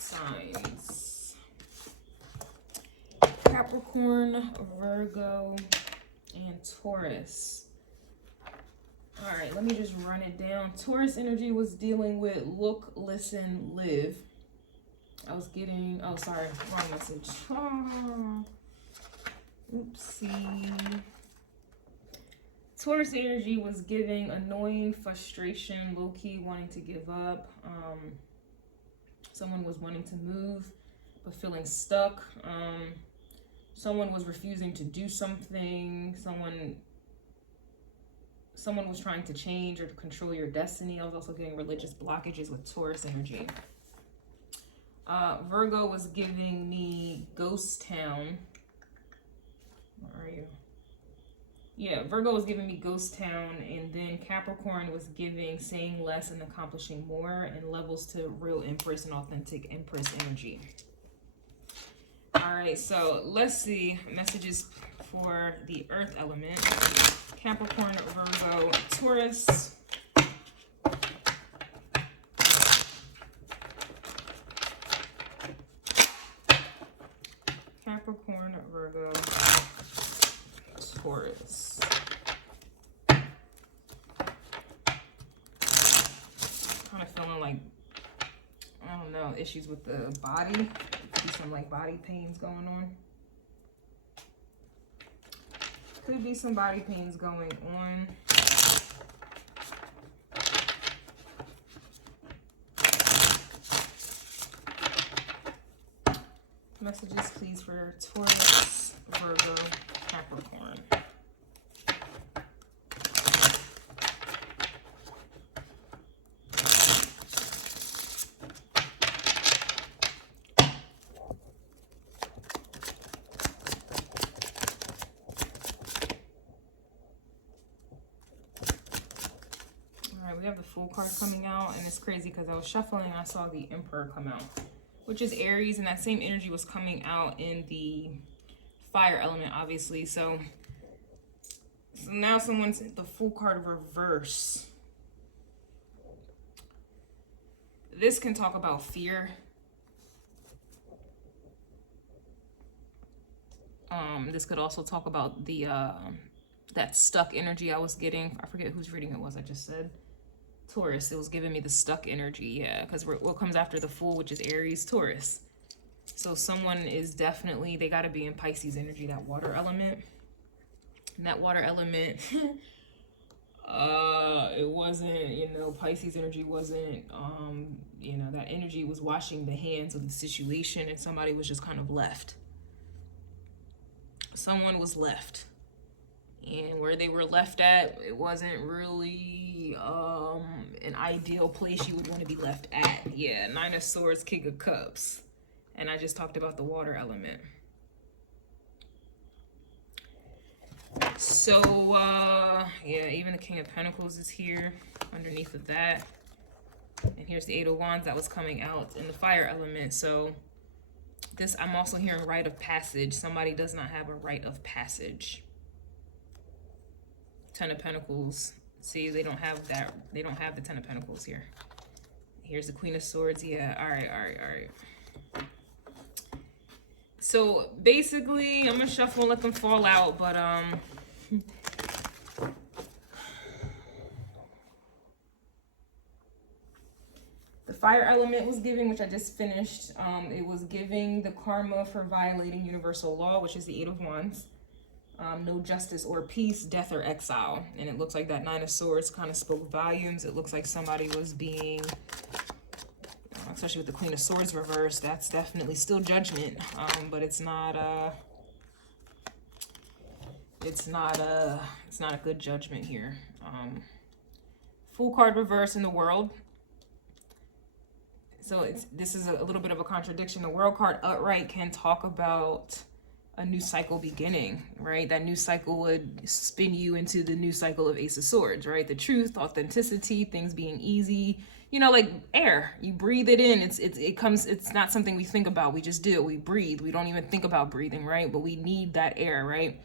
signs. Capricorn, Virgo, and Taurus. All right, let me just run it down. Taurus energy was dealing with look, listen, live. I was getting, oh, sorry, wrong message. Oh, oopsie. Taurus energy was giving annoying, frustration, low-key, wanting to give up. Someone was wanting to move, but feeling stuck. Someone was refusing to do something. Someone was trying to change or to control your destiny. I was also getting religious blockages with Taurus energy. Virgo was giving me ghost town. Where are you? Yeah, Virgo was giving me ghost town, and then Capricorn was giving saying less and accomplishing more, and levels to real Empress and authentic Empress energy. All right, so let's see messages for the earth element. Capricorn, Virgo, Taurus. Capricorn, Virgo, Taurus. Kind of feeling like, I don't know, issues with the body. Could be some like body pains going on. Could be some body pains going on. Messages, please, for Taurus, Virgo, Capricorn. We have the Fool card coming out, and it's crazy because I was shuffling and I saw the Emperor come out, which is Aries, and that same energy was coming out in the fire element, obviously. So now someone's the Fool card reverse. This can talk about fear. This could also talk about the that stuck energy I was getting. I forget whose reading it was. I just said Taurus. It was giving me the stuck energy, yeah, because what comes after the Fool, which is Aries, Taurus. So someone is definitely, they got to be in Pisces energy, that water element. And that water element, it wasn't, you know, Pisces energy wasn't, you know, that energy was washing the hands of the situation, and somebody was just kind of left. Someone was left. And where they were left at, it wasn't really an ideal place you would want to be left at. Yeah, Nine of Swords, King of Cups. And I just talked about the water element. So, yeah, even the King of Pentacles is here underneath of that. And here's the Eight of Wands that was coming out in the fire element. So this, I'm also hearing rite of passage. Somebody does not have a rite of passage. Ten of Pentacles. See, they don't have that. They don't have the Ten of Pentacles here. Here's the Queen of Swords. Yeah, all right. So basically, I'm gonna shuffle and let them fall out, but the fire element was giving, which I just finished. It was giving the karma for violating universal law, which is the Eight of Wands. No justice or peace, death or exile. And it looks like that Nine of Swords kind of spoke volumes. It looks like somebody was being, especially with the Queen of Swords reversed, that's definitely still judgment. But it's not a good judgment here. Fool card reverse in the World. So this is a little bit of a contradiction. The World card upright can talk about a new cycle beginning, right? That new cycle would spin you into the new cycle of Ace of Swords, right? The truth, authenticity, things being easy, you know, like air. You breathe it in. It comes. It's not something we think about. We just do it. We breathe. We don't even think about breathing, right? But we need that air, right?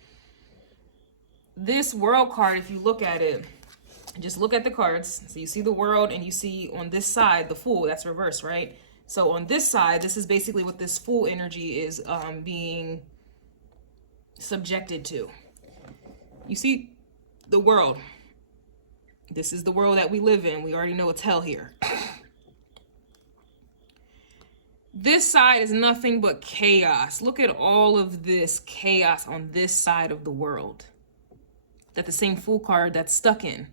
This World card, if you look at it, just look at the cards. So you see the World, and you see on this side the Fool. That's reversed, right? So on this side, this is basically what this Fool energy is being subjected to. You see the world. This is the world that we live in. We already know it's hell here. This side is nothing but chaos. Look at all of this chaos on this side of the world that the same Fool card that's stuck in.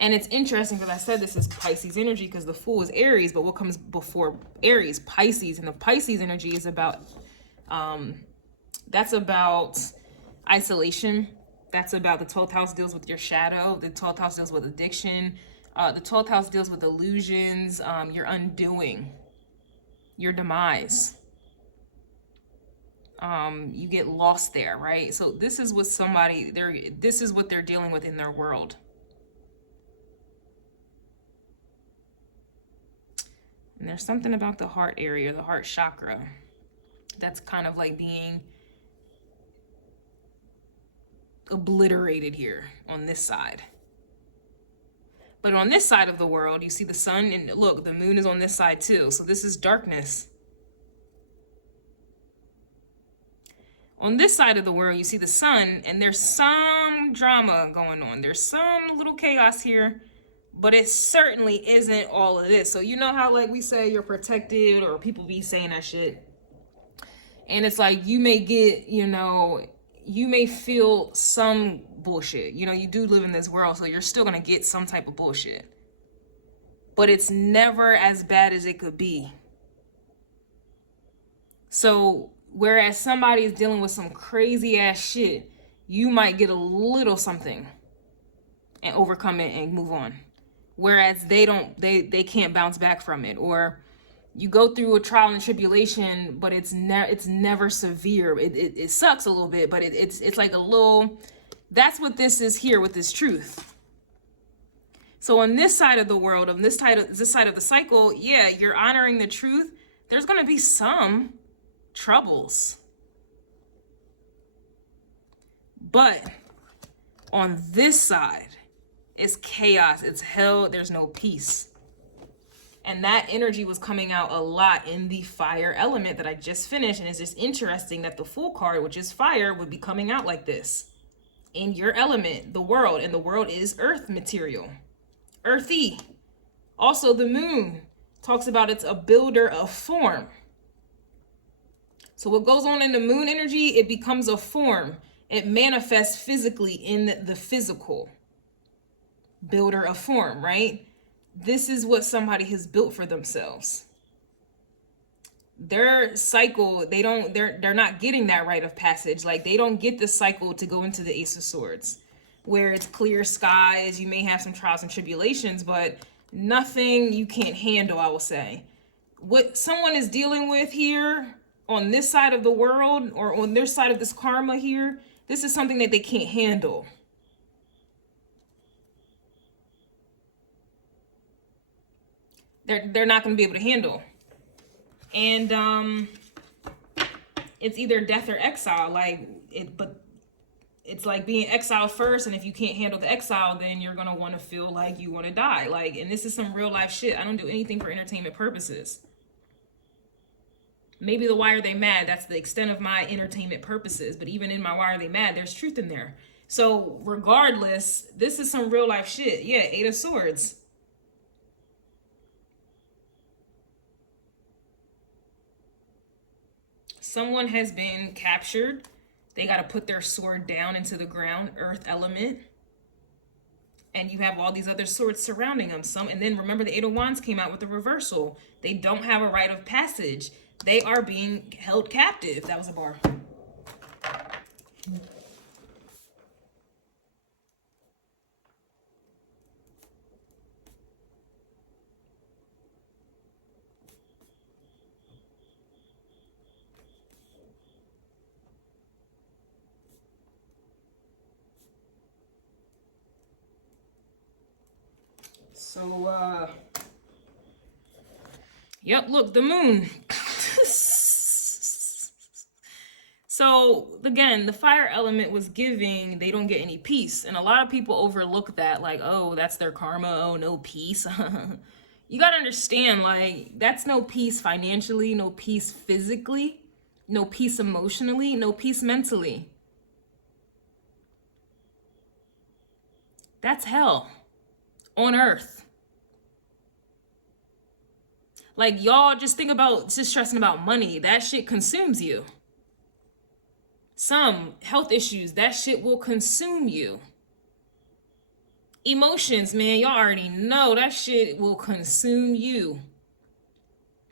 And it's interesting because I said this is Pisces energy because the Fool is Aries, but what comes before Aries? Pisces. And the Pisces energy is about, that's about isolation. That's about the 12th house deals with your shadow. The 12th house deals with addiction. The 12th house deals with illusions, your undoing, your demise. You get lost there, right? So this is what this is what they're dealing with in their world. And there's something about the heart area, the heart chakra, that's kind of like being obliterated here on this side. But on this side of the world, you see the sun, and look, the moon is on this side too. So this is darkness. On this side of the world, you see the sun, and there's some drama going on. There's some little chaos here, but it certainly isn't all of this. So you know how like we say you're protected, or people be saying that shit. And it's like you may get, you know, you may feel some bullshit. You know, you do live in this world, so you're still gonna get some type of bullshit. But it's never as bad as it could be. So whereas somebody is dealing with some crazy ass shit, you might get a little something and overcome it and move on. Whereas they can't bounce back from it. Or you go through a trial and tribulation, but it's never severe. It sucks a little bit, but it's like a little, that's what this is here with this truth. So on this side of the world, on this side of the cycle, yeah, you're honoring the truth. There's gonna be some troubles. But on this side, it's chaos, it's hell, there's no peace. And that energy was coming out a lot in the fire element that I just finished. And it's just interesting that the Fool card, which is fire, would be coming out like this. In your element, the world, and the world is earth material. Earthy. Also, the moon talks about it's a builder of form. So what goes on in the moon energy, it becomes a form. It manifests physically in the physical. Builder of form, right? This is what somebody has built for themselves. Their cycle, they're not getting that rite of passage. Like they don't get the cycle to go into the Ace of Swords, where it's clear skies. You may have some trials and tribulations, but nothing you can't handle, I will say. What someone is dealing with here on this side of the world, or on their side of this karma here, this is something that they can't handle. They're not going to be able to handle. And it's either death or exile, but it's like being exiled first, and if you can't handle the exile, then you're going to want to feel like you want to die. And this is some real life shit. I don't do anything for entertainment purposes. Maybe the Why Are They Mad? That's the extent of my entertainment purposes. But even in my Why Are They Mad, there's truth in there. So regardless, this is some real life shit. Yeah, Eight of Swords. Someone has been captured. They got to put their sword down into the ground, earth element. And you have all these other swords surrounding them. And then remember the Eight of Wands came out with the reversal. They don't have a rite of passage. They are being held captive. That was a bar. So, yep, look, the moon. So, again, the fire element was giving, they don't get any peace. And a lot of people overlook that, like, oh, that's their karma, oh, no peace. You got to understand, like, that's no peace financially, no peace physically, no peace emotionally, no peace mentally. That's hell on earth. Like, y'all just think about just stressing about money. That shit consumes you. Some health issues, that shit will consume you. Emotions, man, y'all already know that shit will consume you.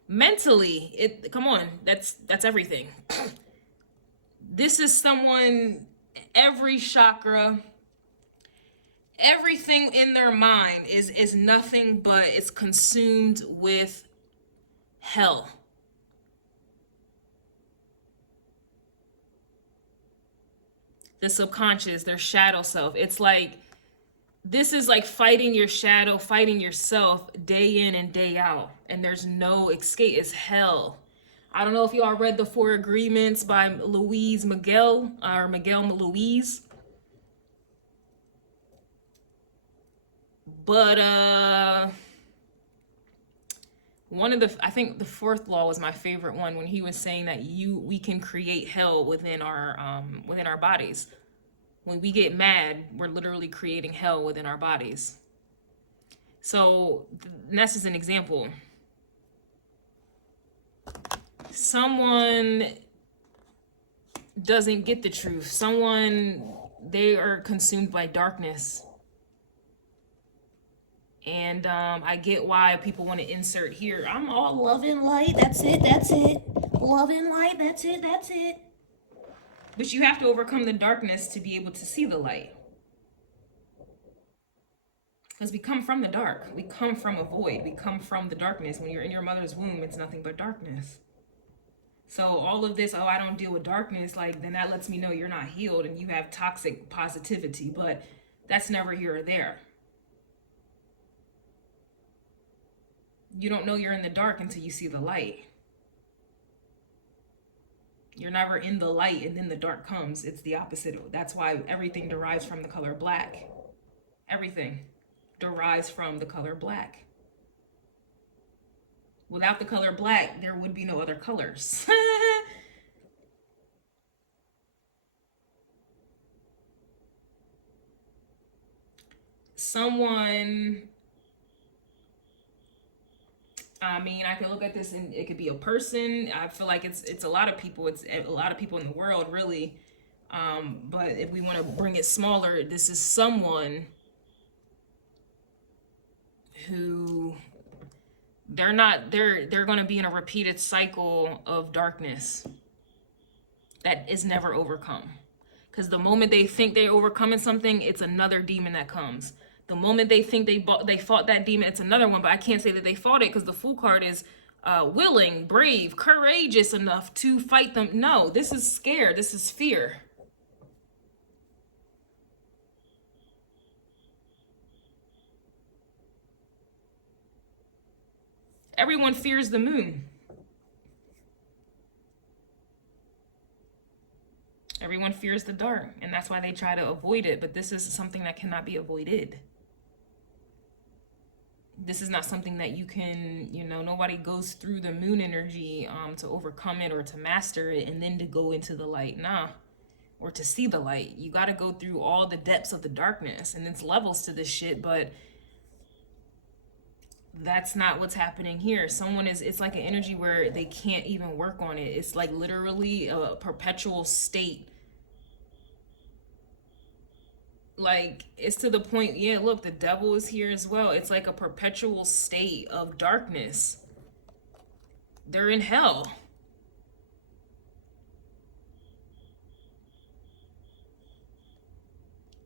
Mentally, come on, that's everything. This is someone, every chakra, everything in their mind is nothing but it's consumed with hell. The subconscious, their shadow self. It's like, this is like fighting your shadow, fighting yourself day in and day out. And there's no escape. It's hell. I don't know if y'all read The Four Agreements by Louise Miguel, or Miguel Louise. But one of the, I think the fourth law was my favorite one, when he was saying that we can create hell within our bodies. When we get mad, we're literally creating hell within our bodies. So that's just an example. Someone doesn't get the truth. They are consumed by darkness. And I get why people want to insert here, I'm all love and light, that's it. Love and light, that's it. But you have to overcome the darkness to be able to see the light. Because we come from the dark. We come from a void. We come from the darkness. When you're in your mother's womb, it's nothing but darkness. So all of this, I don't deal with darkness, like, then that lets me know you're not healed and you have toxic positivity. But that's never here or there. You don't know you're in the dark until you see the light. You're never in the light and then the dark comes. It's the opposite. That's why everything derives from the color black. Everything derives from the color black. Without the color black, there would be no other colors. I mean, I can look at this and it could be a person. I feel like it's a lot of people. It's a lot of people in the world, really. But if we want to bring it smaller, this is someone who they're going to be in a repeated cycle of darkness that is never overcome. Because the moment they think they're overcoming something, it's another demon that comes. The moment they think they fought that demon, it's another one. But I can't say that they fought it, because the Fool card is willing, brave, courageous enough to fight them. No, this is scared. This is fear. Everyone fears the moon. Everyone fears the dark, and that's why they try to avoid it. But this is something that cannot be avoided. This is not something that you can, nobody goes through the moon energy to overcome it or to master it and then to go into the light. Nah. Or to see the light. You got to go through all the depths of the darkness, and it's levels to this shit, but that's not what's happening here. It's like an energy where they can't even work on it. It's like literally a perpetual state. Like, it's to the point, yeah, look, the devil is here as well. It's like a perpetual state of darkness. They're in hell.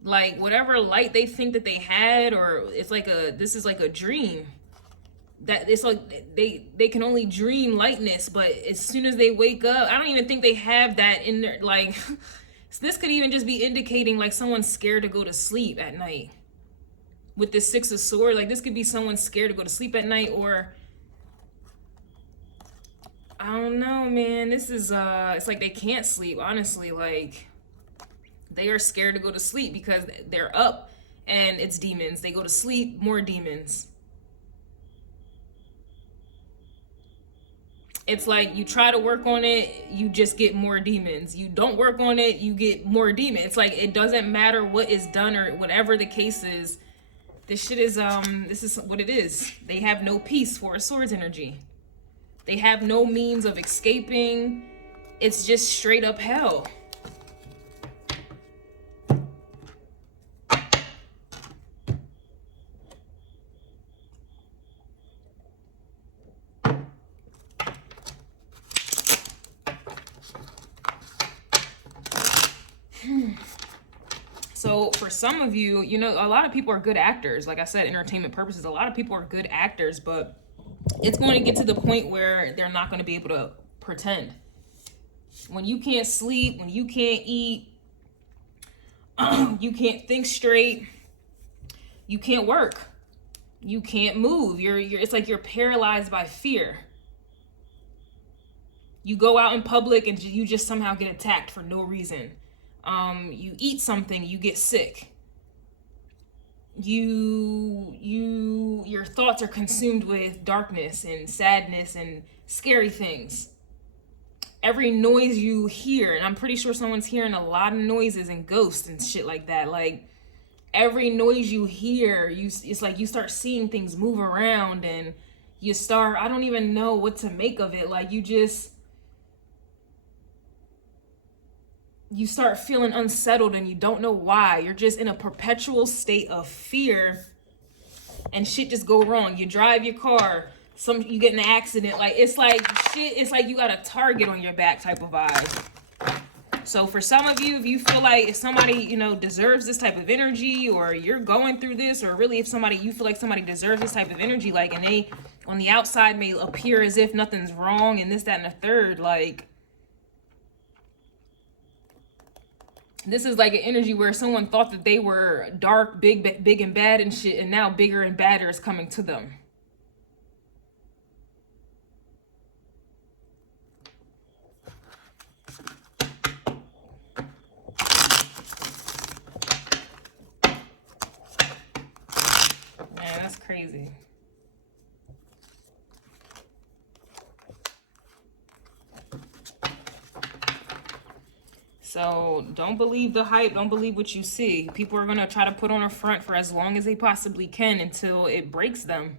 Like, whatever light they think that they had, or this is like a dream. That it's like they can only dream lightness, but as soon as they wake up, I don't even think they have that in their, like, so this could even just be indicating like someone's scared to go to sleep at night. With this Six of Swords, like, this could be someone scared to go to sleep at night, or I don't know, man. This is it's like they can't sleep, honestly. Like, they are scared to go to sleep because they're up and it's demons. They go to sleep, more demons. It's like you try to work on it, you just get more demons. You don't work on it, you get more demons. It's like it doesn't matter what is done or whatever the case is. This shit is this is what it is. They have no peace for a sword's energy. They have no means of escaping. It's just straight up hell. So for some of you, you know, a lot of people are good actors. Like I said, entertainment purposes, a lot of people are good actors, but it's going to get to the point where they're not going to be able to pretend. When you can't sleep, when you can't eat, you can't think straight, you can't work, you can't move. You're it's like you're paralyzed by fear. You go out in public and you just somehow get attacked for no reason. You eat something, you get sick. Your thoughts are consumed with darkness and sadness and scary things. Every noise you hear, and I'm pretty sure someone's hearing a lot of noises and ghosts and shit like that. Like every noise you hear, it's like you start seeing things move around, and you start, I don't even know what to make of it. Like you start feeling unsettled and you don't know why. You're just in a perpetual state of fear, and shit just go wrong. You drive your car, you get in an accident. Like it's like shit, it's like you got a target on your back type of vibe. So for some of you, if you feel like if somebody, you know, deserves this type of energy, or you're going through this, or really if you feel like somebody deserves this type of energy, like, and they on the outside may appear as if nothing's wrong and this, that, and the third, like, this is like an energy where someone thought that they were dark, big and bad and shit, and now bigger and badder is coming to them. Man, that's crazy. So don't believe the hype. Don't believe what you see. People are going to try to put on a front for as long as they possibly can until it breaks them.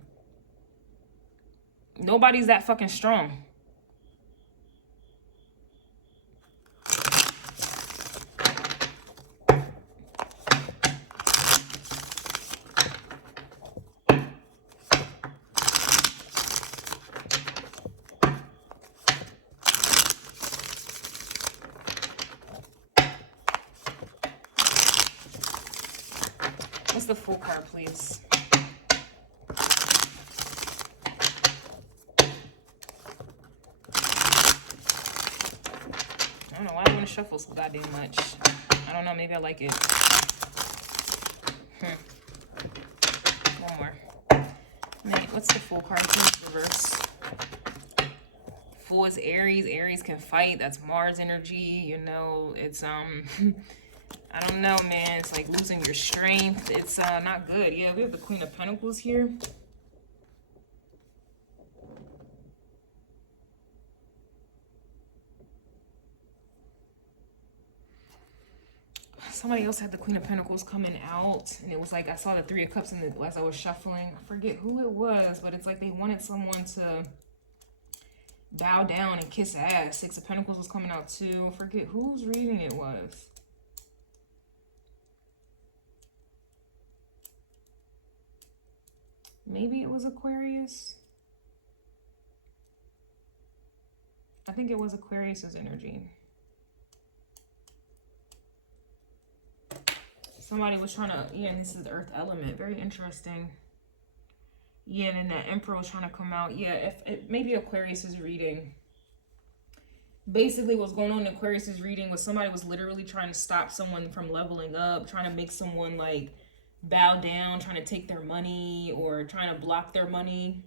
Nobody's that fucking strong. What's the full card, please? I don't know why I want to shuffle so goddamn much. I don't know, maybe I like it. One more. Mate, what's the full card, please? Reverse. Full is Aries. Aries can fight. That's Mars energy. You know, it's I don't know, man. It's like losing your strength. It's not good. Yeah, we have the Queen of Pentacles here. Somebody else had the Queen of Pentacles coming out, and it was like I saw the Three of Cups in the as I was shuffling. I forget who it was, but it's like they wanted someone to bow down and kiss ass. Six of Pentacles was coming out too. I forget whose reading it was. Maybe it was Aquarius. I think it was Aquarius's energy. Somebody was trying to, yeah, and this is Earth element. Very interesting. Yeah, and then that Emperor was trying to come out. Yeah, if maybe Aquarius's reading. Basically, what's going on in Aquarius's reading was somebody was literally trying to stop someone from leveling up, trying to make someone like bow down, trying to take their money, or trying to block their money,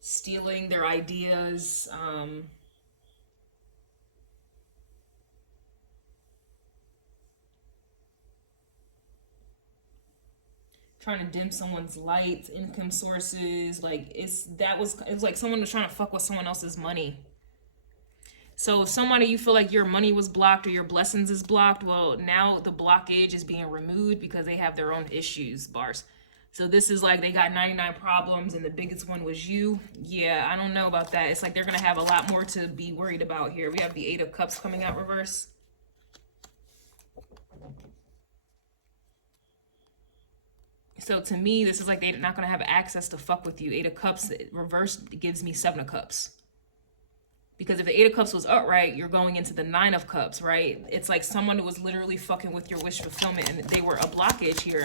stealing their ideas, trying to dim someone's light, income sources. Like it's like someone was trying to fuck with someone else's money. So if somebody, you feel like your money was blocked or your blessings is blocked, well, now the blockage is being removed because they have their own issues, bars. So this is like they got 99 problems and the biggest one was you. Yeah, I don't know about that. It's like they're going to have a lot more to be worried about here. We have the 8 of Cups coming out reverse. So to me, this is like they're not going to have access to fuck with you. 8 of Cups reverse gives me 7 of Cups. Because if the 8 of Cups was upright, you're going into the 9 of Cups, right? It's like someone who was literally fucking with your wish fulfillment and they were a blockage here.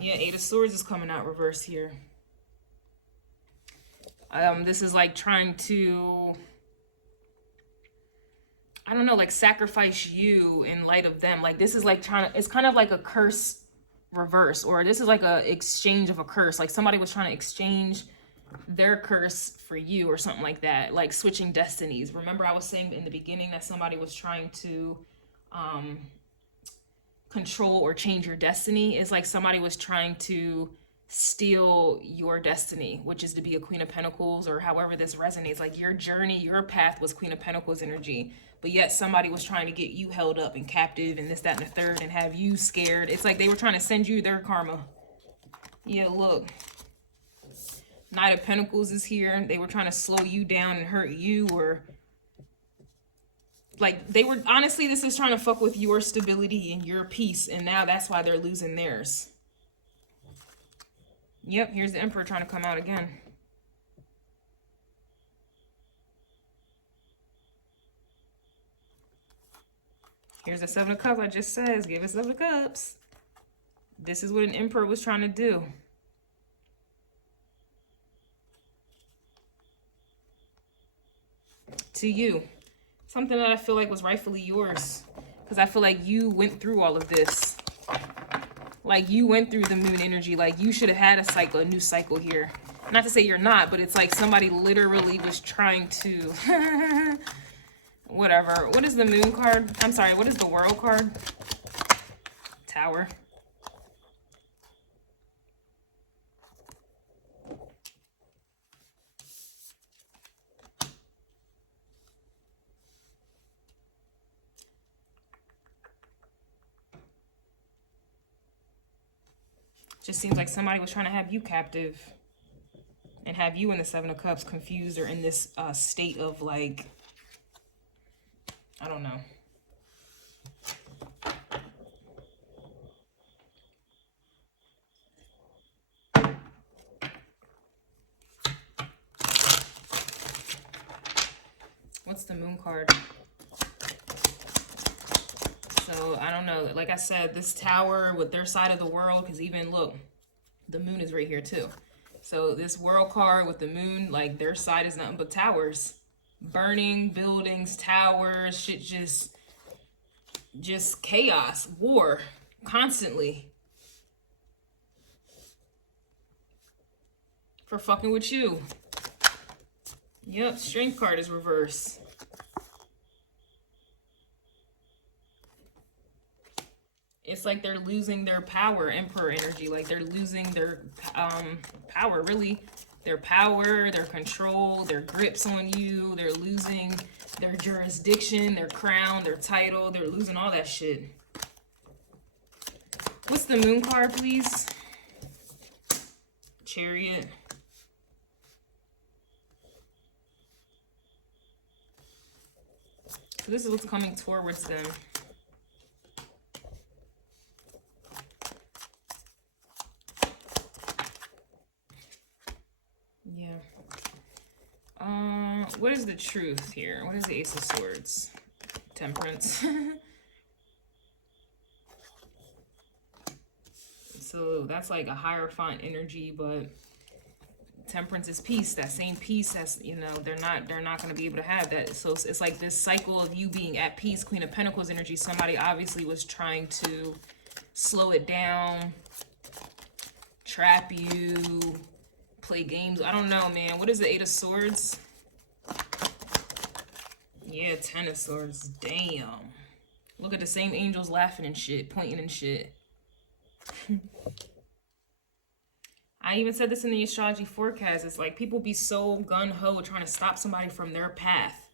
Yeah, 8 of Swords is coming out reverse here. This is like trying to, I don't know, like sacrifice you in light of them. Like this is like trying to, it's kind of like a curse reverse, or this is like a exchange of a curse. Like somebody was trying to exchange their curse for you or something like that, like switching destinies. Remember I was saying in the beginning that somebody was trying to control or change your destiny. It's like somebody was trying to steal your destiny, which is to be a Queen of Pentacles, or however this resonates. Like your journey, your path was Queen of Pentacles energy, but yet somebody was trying to get you held up and captive and this, that, and the third, and have you scared. It's like they were trying to send you their karma. Yeah, look. Knight of Pentacles is here. They were trying to slow you down and hurt you, or like they were, honestly, this is trying to fuck with your stability and your peace, and now that's why they're losing theirs. Yep, here's the Emperor trying to come out again. Here's the 7 of Cups. I just says, give us 7 of Cups. This is what an Emperor was trying to do. To you. Something that I feel like was rightfully yours. Because I feel like you went through all of this. Like you went through the moon energy. Like you should have had a cycle, a new cycle here. Not to say you're not, but it's like somebody literally was trying to... Whatever. What is the moon card? I'm sorry, what is the world card? Tower. Just seems like somebody was trying to have you captive and have you in the 7 of Cups confused, or in this state of like, I don't know. What's the moon card? So I don't know. Like I said, this tower with their side of the world, because even look, the moon is right here too. So this world card with the moon, like their side is nothing but towers. Burning buildings, towers, shit, just chaos, war, constantly. For fucking with you. Yep, Strength card is reverse. It's like they're losing their power, Emperor energy. Like they're losing their power, really. Their power, their control, their grips on you. They're losing their jurisdiction, their crown, their title. They're losing all that shit. What's the moon card, please? Chariot. So this is what's coming towards them. Yeah. What is the truth here? What is the Ace of Swords? Temperance. So that's like a Hierophant energy, but Temperance is peace. That same peace that's, you know, they're not going to be able to have that. So it's like this cycle of you being at peace. Queen of Pentacles energy. Somebody obviously was trying to slow it down, trap you, play games. I don't know, man. What is the 8 of Swords? Yeah, 10 of Swords. Damn. Look at the same angels laughing and shit, pointing and shit. I even said this in the astrology forecast. It's like people be so gun-ho trying to stop somebody from their path,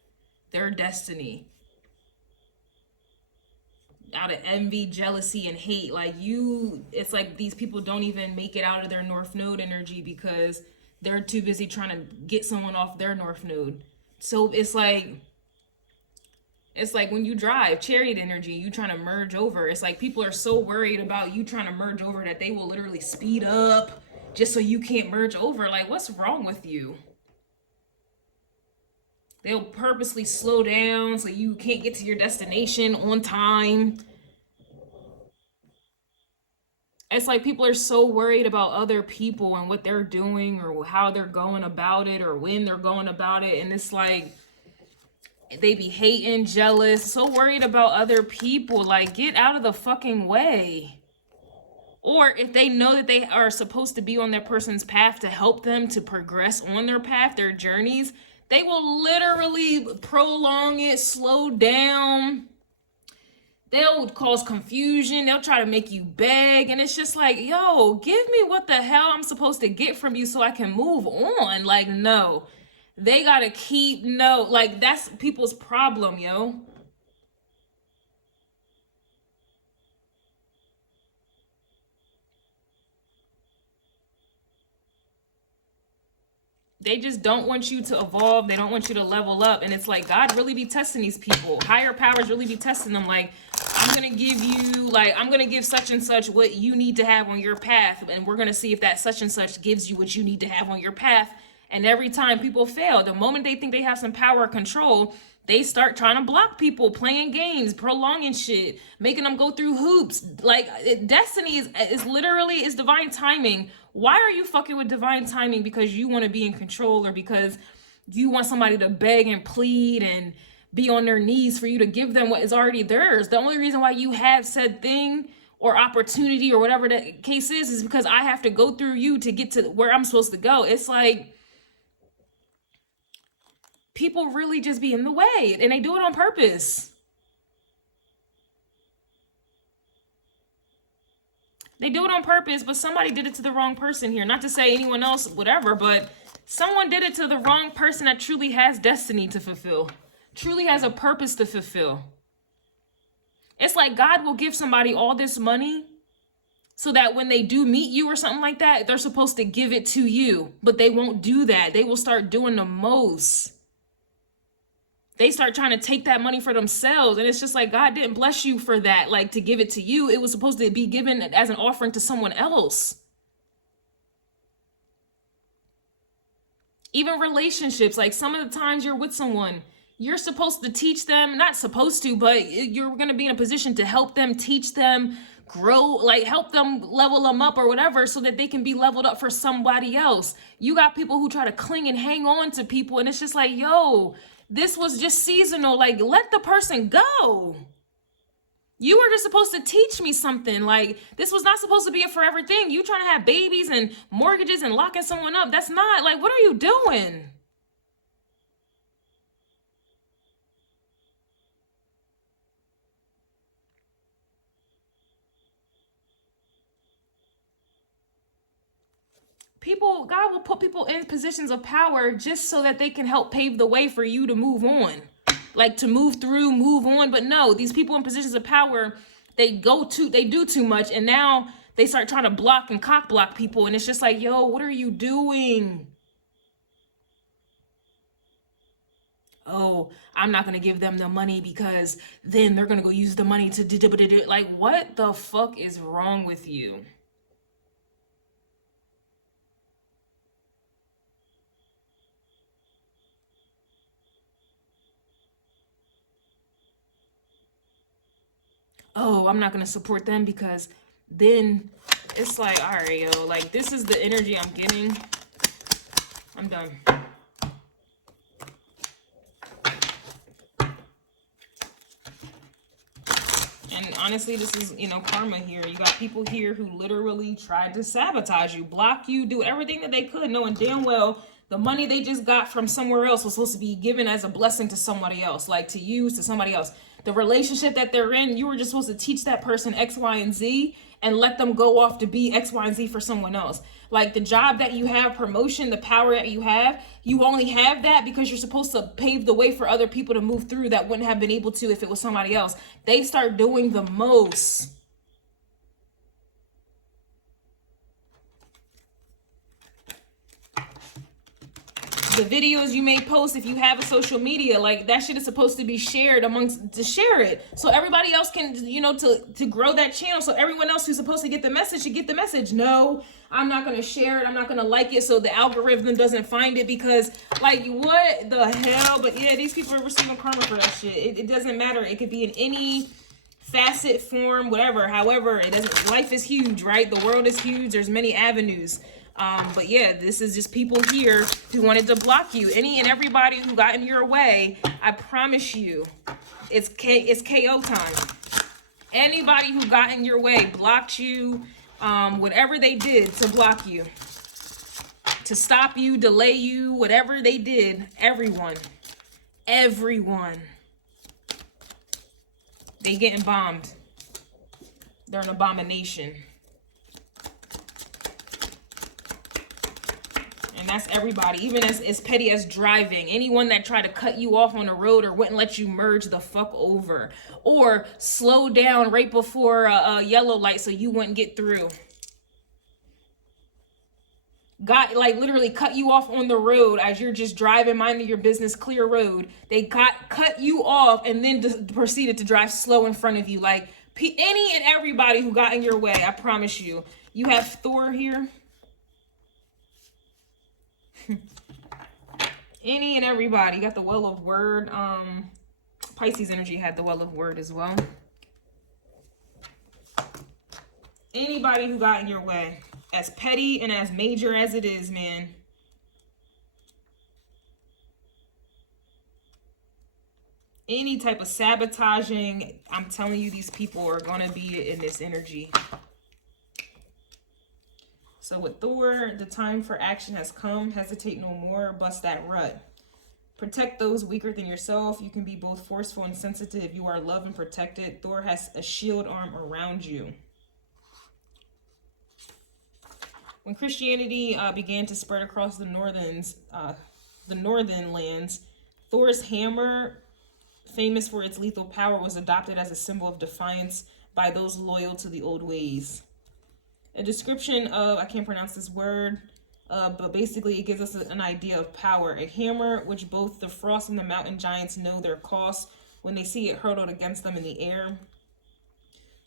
their destiny, out of envy, jealousy, and hate. Like it's like these people don't even make it out of their North Node energy because they're too busy trying to get someone off their North Node. So it's like when you drive chariot energy, you trying to merge over. It's like people are so worried about you trying to merge over that they will literally speed up just so you can't merge over. Like, what's wrong with you? They'll purposely slow down so you can't get to your destination on time. It's like people are so worried about other people and what they're doing or how they're going about it or when they're going about it. And it's like they be hating, jealous, so worried about other people. Like, get out of the fucking way. Or if they know that they are supposed to be on their person's path to help them to progress on their path, their journeys, they will literally prolong it, slow down. They'll cause confusion. They'll try to make you beg. And it's just like, yo, give me what the hell I'm supposed to get from you so I can move on. Like, no. They gotta like, that's people's problem, yo. They just don't want you to evolve. They don't want you to level up. And it's like, God really be testing these people. Higher powers really be testing them. Like, I'm going to give such and such what you need to have on your path. And we're going to see if that such and such gives you what you need to have on your path. And every time people fail, the moment they think they have some power or control, they start trying to block people, playing games, prolonging shit, making them go through hoops. Like, destiny is literally divine timing. Why are you fucking with divine timing? Because you want to be in control, or because you want somebody to beg and plead and be on their knees for you to give them what is already theirs. The only reason why you have said thing or opportunity or whatever the case is because I have to go through you to get to where I'm supposed to go. It's like people really just be in the way, and they do it on purpose. They do it on purpose, but somebody did it to the wrong person here. Not to say anyone else, whatever, but someone did it to the wrong person that truly has destiny to fulfill, truly has a purpose to fulfill. It's like God will give somebody all this money so that when they do meet you or something like that, they're supposed to give it to you, but they won't do that. They will start doing the most. They start trying to take that money for themselves. And it's just like, God didn't bless you for that, like to give it to you. It was supposed to be given as an offering to someone else. Even relationships, like some of the times you're with someone, you're supposed to teach them, not supposed to, but you're going to be in a position to help them, teach them, grow, like help them level them up or whatever so that they can be leveled up for somebody else. You got people who try to cling and hang on to people, and it's just like, yo, this was just seasonal. Like, let the person go. You were just supposed to teach me something. Like, this was not supposed to be a forever thing. You trying to have babies and mortgages and locking someone up. That's not, like, what are you doing? God will put people in positions of power just so that they can help pave the way for you to move on. Like, to move through, move on. But no, these people in positions of power, they do too much. And now they start trying to block and cock block people. And it's just like, yo, what are you doing? Oh, I'm not going to give them the money because then they're going to go use the money to do. Like, what the fuck is wrong with you? Oh, I'm not going to support them because then it's like, all right, yo, like, this is the energy I'm getting. I'm done. And honestly, this is, karma here. You got people here who literally tried to sabotage you, block you, do everything that they could, knowing damn well the money they just got from somewhere else was supposed to be given as a blessing to somebody else, like to use to somebody else. The relationship that they're in, you were just supposed to teach that person X, Y, and Z, and let them go off to be X, Y, and Z for someone else. Like the job that you have, promotion, the power that you only have that because you're supposed to pave the way for other people to move through that wouldn't have been able to if it was somebody else. They start doing the most. The videos you may post, if you have a social media, like that shit is supposed to be shared to share it. So everybody else can, you know, to grow that channel. So everyone else who's supposed to get the message should get the message. No, I'm not going to share it. I'm not going to like it. So the algorithm doesn't find it because like, what the hell? But yeah, these people are receiving karma for that shit. It doesn't matter. It could be in any facet, form, whatever. However, it doesn't, life is huge, right? The world is huge. There's many avenues. But yeah, this is just people here who wanted to block you. Any and everybody who got in your way, I promise you, it's KO time. Anybody who got in your way, blocked you, whatever they did to block you, to stop you, delay you, whatever they did, everyone, they getting bombed. They're an abomination. And that's everybody, even as petty as driving. Anyone that tried to cut you off on the road or wouldn't let you merge the fuck over. Or slow down right before a yellow light so you wouldn't get through. Got, like, literally cut you off on the road as you're just driving, minding your business, clear road. They cut you off and then proceeded to drive slow in front of you. Like, any and everybody who got in your way, I promise you. You have Thor here. Any and everybody. Got the Well of Word. Pisces energy had the Well of Word as well. Anybody who got in your way, as petty and as major as it is, man. Any type of sabotaging, I'm telling you, these people are going to be in this energy. So with Thor, the time for action has come. Hesitate no more. Bust that rut. Protect those weaker than yourself. You can be both forceful and sensitive. You are loved and protected. Thor has a shield arm around you. When Christianity began to spread across the northern lands, Thor's hammer, famous for its lethal power, was adopted as a symbol of defiance by those loyal to the old ways. A description of, I can't pronounce this word, but basically it gives us an idea of power. A hammer, which both the frost and the mountain giants know their cost when they see it hurtled against them in the air.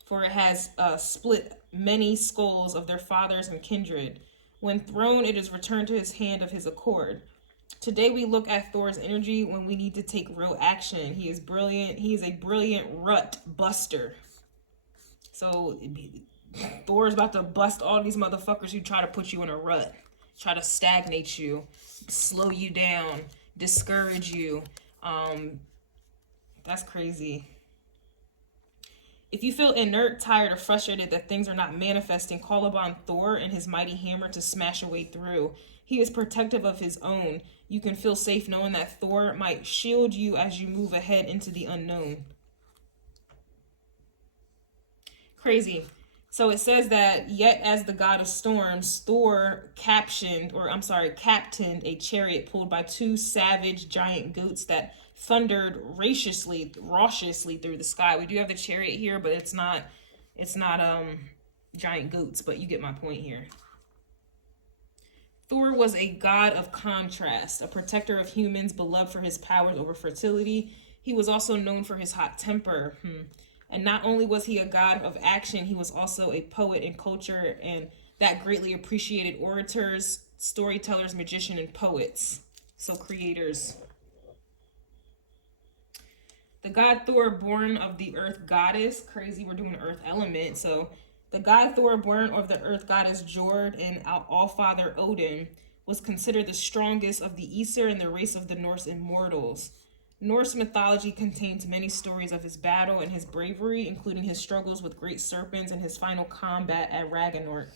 For it has split many skulls of their fathers and kindred. When thrown, it is returned to his hand of his accord. Today we look at Thor's energy when we need to take real action. He is brilliant. He is a brilliant rut buster. So Thor is about to bust all these motherfuckers who try to put you in a rut, try to stagnate you, slow you down, discourage you. That's crazy. If you feel inert, tired, or frustrated that things are not manifesting, call upon Thor and his mighty hammer to smash a way through. He is protective of his own. You can feel safe knowing that Thor might shield you as you move ahead into the unknown. Crazy. So it says that, yet as the god of storms, Thor captained a chariot pulled by two savage giant goats that thundered raucously through the sky. We do have the chariot here, but it's not giant goats, but you get my point here. Thor was a god of contrast, a protector of humans, beloved for his powers over fertility. He was also known for his hot temper. And not only was he a god of action, he was also a poet in culture, and that greatly appreciated orators, storytellers, magicians, and poets. So creators. The god Thor, born of the earth goddess. Crazy, we're doing earth element. So the god Thor, born of the earth goddess Jord and all-father Odin, was considered the strongest of the Aesir in the race of the Norse immortals. Norse mythology contains many stories of his battle and his bravery, including his struggles with great serpents and his final combat at Ragnarok.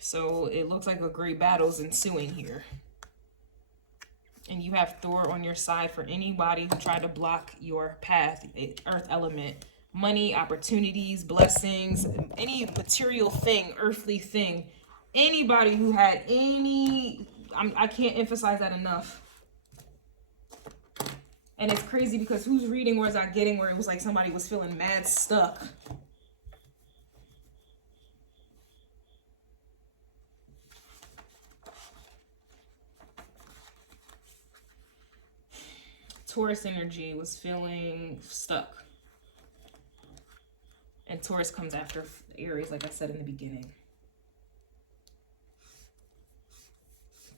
So it looks like a great battle's ensuing here. And you have Thor on your side for anybody who tried to block your path, earth element. money, opportunities, blessings, any material thing, earthly thing. Anybody who had any, I can't emphasize that enough. And it's crazy because whose reading was I getting where it was like somebody was feeling mad stuck? Taurus energy was feeling stuck. And Taurus comes after Aries, like I said in the beginning.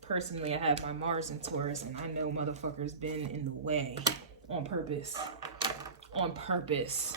Personally, I have my Mars in Taurus, and I know motherfuckers been in the way on purpose. On purpose.